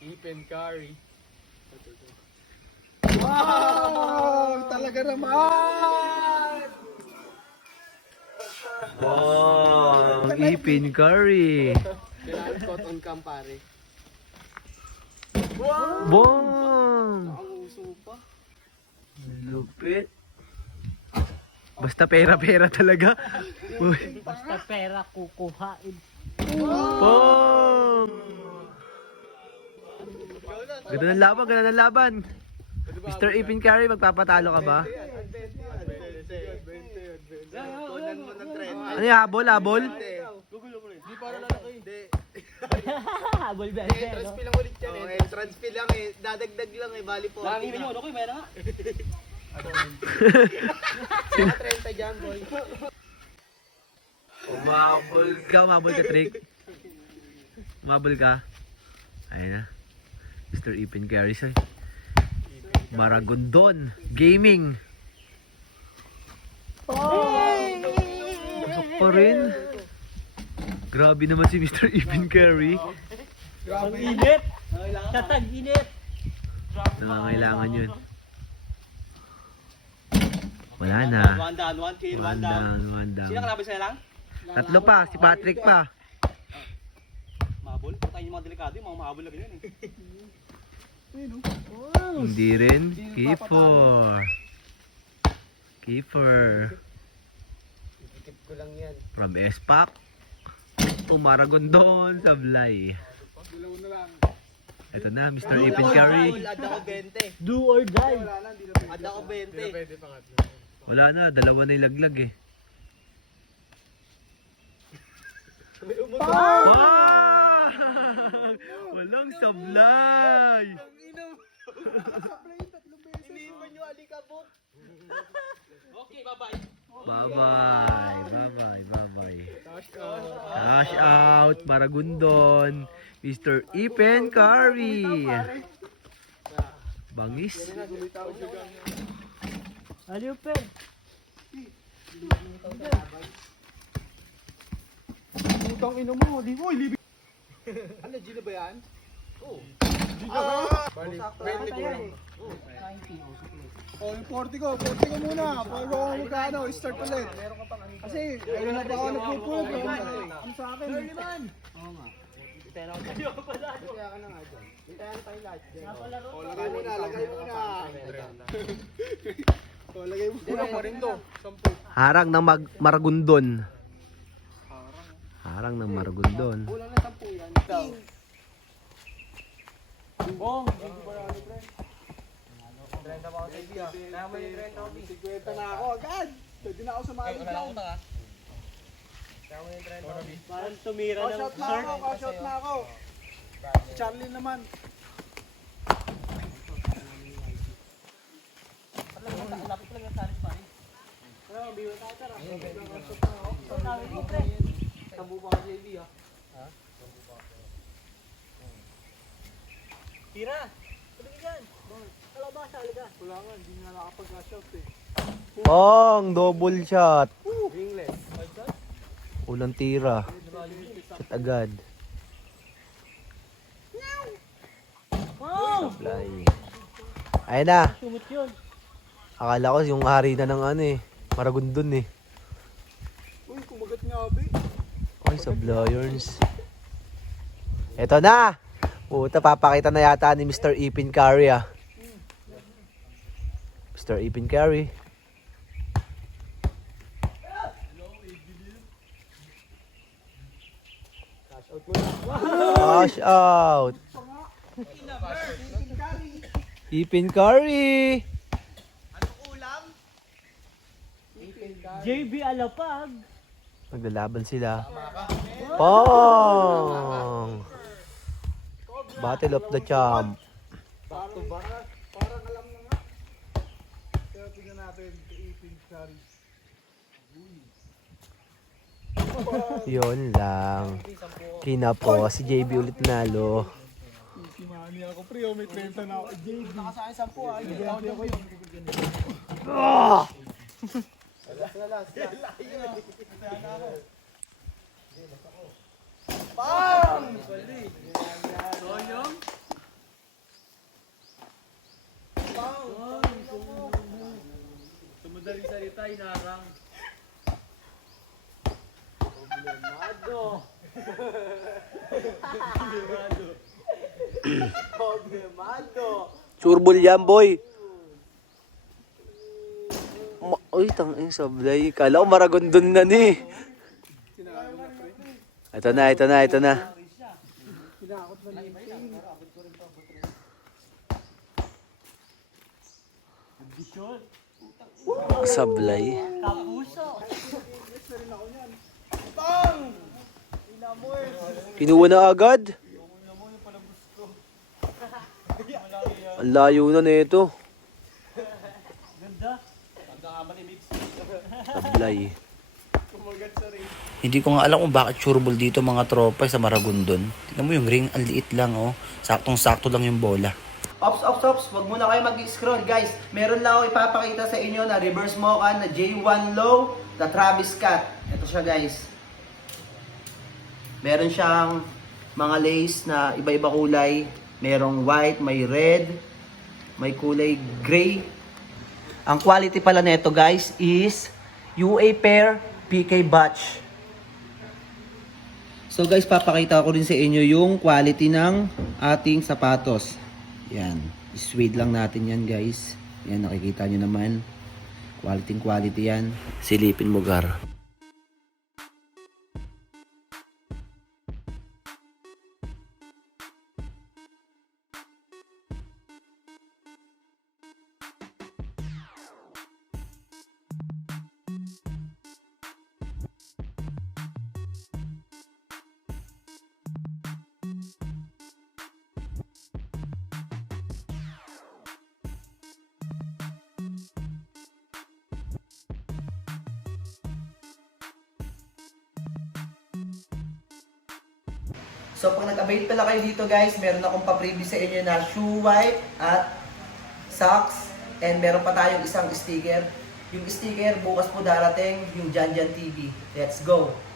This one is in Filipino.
Ethan Curry. Wow! Talaga naman! Wow! Ipin Curry. Kailangan caught on cam pare. Bong! Nakauso pa. Lupit. Basta pera-pera talaga. Uy. Basta pera kukuhain. Bong! Ganda ng laban, ganda ng laban. Mr. Ipin Curry, magpapatalo ka ba? Ano yung habol, habol? Hindi para lalaki. Hindi. Habol ba? Entrance fee lang ulit yan eh. Entrance fee lang eh. Dadagdag lang eh. Bali po. Langin nyo, ano ko, meron nga. Sila 30 dyan boy. Umabol ka, Trick. Umabol ka. Ayun na. Mr. Ipin Curry, sir. Maragondon Gaming. Pasok pa rin. Grabe naman si Mr. Ipin Curry. Ang init. Tatag init. Nangangailangan yun. Wala na. One down, one kill, One down. Sino kalaban sa'yo lang? Tatlo pa, si Patrick pa. Mahabol? Patayin yung mga delikado, yung mga mahabol na ganyan eh. Hindi rin. Keeper. Ikip ko lang yan. From SPAC to Maragondon, Sablay. Ito na, Mr. Ipin Curry. Add ako 20. Do or die. Add ako 20. Pwede pangatlo. Wala na, dalawa na ilaglag eh. Ah! Walang sablay! Iniiwan nyo alikabok. Okay, bye-bye. Bye-bye. Cash out, Maragondon, Mr. Ipin Curry. Bangis. Aliw, pen. Putang ino mo, di mo, ilibig. Ano, Gino ba yan? Oo. Bali, 20 ko lang. Oh, yung 40 ko muna. Bago ako magkano, start ulit. Kasi, ayun na pa ako nagpupulog. Ano sa akin? Oo nga. Kaya ka na nga dyan. Kaya na tayo lahat dyan. O, lagay muna. Oh, lagay mo. Kulang pa rin to. 10. Harang ng Maragondon. Harang ng Maragondon. Kulang na 10 yan. Bong. 30 pa ako sa ibig ah. Kaya mo yung 30 ako. 50 na ako agad. Pwede na ako sa mga dyan. Kaya mo yung 30 ako. Parang tumira ng Shot na sir. ako, shot na ako. Charlie naman. Lapit ko lang yung salis pa rin. Pero, biwa tayo tara. Tabu ba ka JB ah? Tira! Sabi dyan! Kalabasa, aliga. Wala nga, hindi na nakapag-shot eh. Pong, double shot. Ringless. Unang tira. Shot agad. Wow! Fly. Ayun na. Sumot yun. Akala ko yung hari na ng ano eh. Maragondon eh. Uy, kumagat nga abi. Ay, Sablayers. Eto na! Puta, papakita na yata ni Mr. Ipin Curry ah. Mr. Ipin Curry. Cash out! Ipin Curry! JB Alapag. Maglalaban sila. Pong! Battle of the Champ. Back to back. Parang alam na nga. Kaya tingnan natin, ipin sorry. Yun lang. Kina po, si JB ulit nalo. Simani ako, pre, may 30 na ako. JB. Nakasakin 10 ah. Hindi ako yun. Last. Bang! hinarang. Surbol yan, boy. Uy, tanging sablay. Kala ko maragondon na ni. Ito na. Sablay. Kapuso. Kinuha na agad. Ang layo na nito. Ganda. Sablay. Hindi ko nga alam kung bakit sureball dito mga tropa sa Maragondon. Tignan mo yung ring, ang liit lang oh. Saktong-sakto lang yung bola. Ops. Huwag muna kayo mag-scroll, guys. Meron lang ako ipapakita sa inyo na reverse mocha na J1 Low na Travis Scott. Ito siya, guys. Meron siyang mga lace na iba-iba kulay. Merong white, may red, may kulay gray. Ang quality pala nito, guys, is UA pair PK batch. So guys, papakita ko rin sa inyo yung quality ng ating sapatos. Yan. Suede lang natin yan, guys. Yan, nakikita nyo naman. Quality yan. Silipin mo, Gar. So pag nag-abate pala kayo dito, guys, meron akong pa-preview sa inyo na shoe wipe at socks. And meron pa tayong isang sticker. Yung sticker bukas po darating, yung Jan TV. Let's go!